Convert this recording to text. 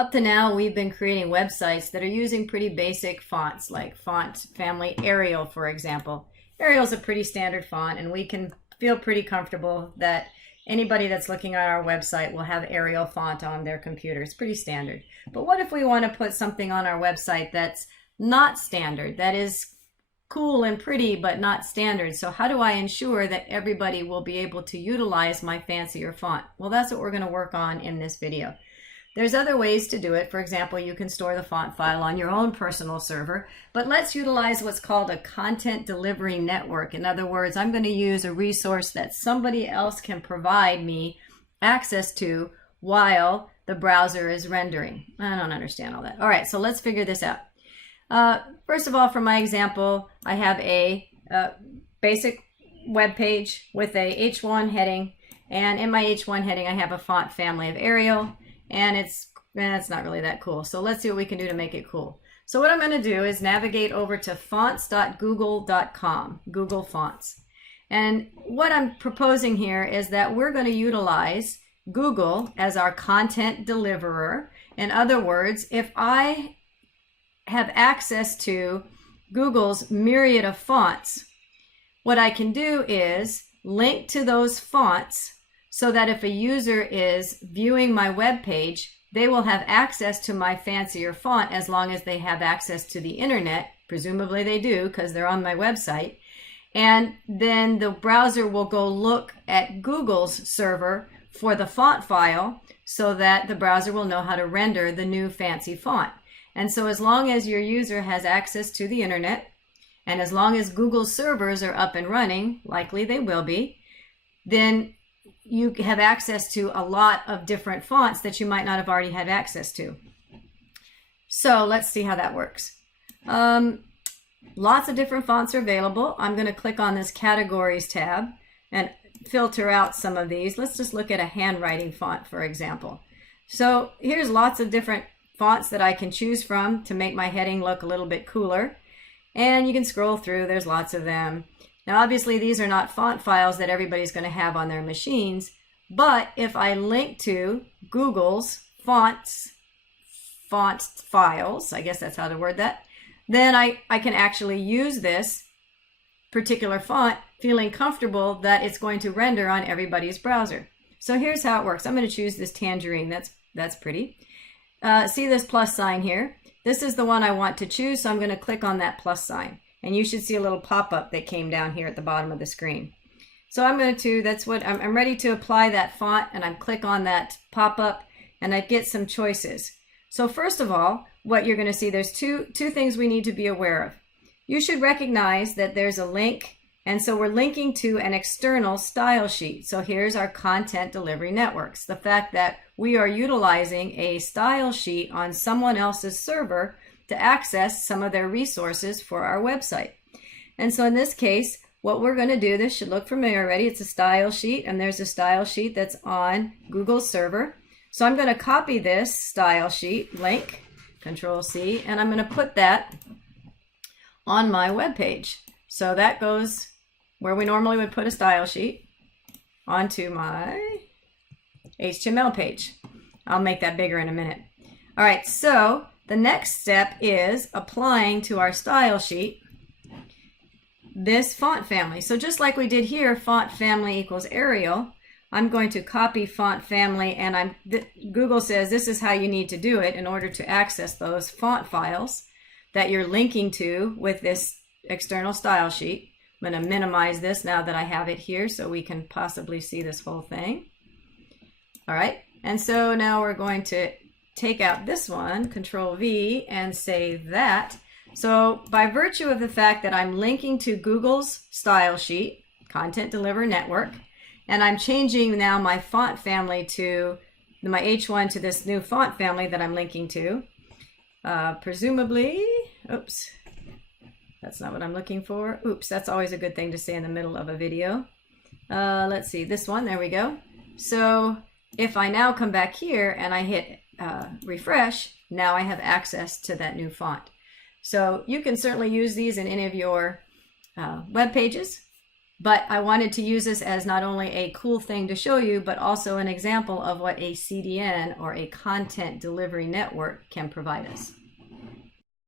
Up to now, we've been creating websites that are using pretty basic fonts, like font family Arial, for example. Arial is a pretty standard font, and we can feel pretty comfortable that anybody that's looking at our website will have Arial font on their computer. It's pretty standard. But what if we want to put something on our website that's not standard, that is cool and pretty, but not standard? So how do I ensure that everybody will be able to utilize my fancier font? Well, that's what we're going to work on in this video. There's other ways to do it. For example, you can store the font file on your own personal server, but let's utilize what's called a content delivery network. In other words, I'm going to use a resource that somebody else can provide me access to while the browser is rendering. I don't understand all that. All right, so let's figure this out. First of all, for my example, I have a basic web page with a H1 heading, and in my H1 heading, I have a font family of Arial. And it's not really that cool. So let's see what we can do to make it cool. So what I'm going to do is navigate over to fonts.google.com, Google Fonts. And what I'm proposing here is that we're going to utilize Google as our content deliverer. In other words, if I have access to Google's myriad of fonts, what I can do is link to those fonts so that if a user is viewing my web page, they will have access to my fancier font as long as they have access to the internet. Presumably they do, because they're on my website. And then the browser will go look at Google's server for the font file so that the browser will know how to render the new fancy font. And so as long as your user has access to the internet, and as long as Google's servers are up and running, likely they will be, then you have access to a lot of different fonts that you might not have already had access to. So let's see how that works. Lots of different fonts are available. I'm going to click on this categories tab and filter out some of these. Let's just look at a handwriting font, for example. So here's lots of different fonts that I can choose from to make my heading look a little bit cooler. And you can scroll through, there's lots of them. Now, obviously, these are not font files that everybody's going to have on their machines, but if I link to Google's font files, I guess that's how to word that, then I can actually use this particular font feeling comfortable that it's going to render on everybody's browser. So here's how it works. I'm going to choose this tangerine. That's pretty. See this plus sign here? This is the one I want to choose, so I'm going to click on that plus sign. And you should see a little pop-up that came down here at the bottom of the screen. So I'm ready to apply that font, and I click on that pop-up and I get some choices. So first of all, what you're going to see, there's two things we need to be aware of. You should recognize that there's a link, and so we're linking to an external style sheet. So here's our content delivery networks. The fact that we are utilizing a style sheet on someone else's server to access some of their resources for our website. And so in this case, what we're going to do, this should look familiar already. It's a style sheet, and there's a style sheet that's on Google's server. So I'm going to copy this style sheet link, Control C, and I'm going to put that on my web page. So that goes where we normally would put a style sheet onto my HTML page. I'll make that bigger in a minute. All right, so the next step is applying to our style sheet this font family. So just like we did here, font family equals Arial, I'm going to copy font family, and Google says this is how you need to do it in order to access those font files that you're linking to with this external style sheet. I'm going to minimize this now that I have it here so we can possibly see this whole thing. All right, and so now we're going to take out this one, Control V, and save that. So by virtue of the fact that I'm linking to Google's style sheet, Content Delivery Network, and I'm changing now my font family to my H1 to this new font family that I'm linking to, presumably, oops, that's not what I'm looking for. Oops, that's always a good thing to say in the middle of a video. Let's see, this one, there we go. So if I now come back here and I hit refresh, now I have access to that new font. So you can certainly use these in any of your web pages. But I wanted to use this as not only a cool thing to show you, but also an example of what a CDN or a content delivery network can provide us.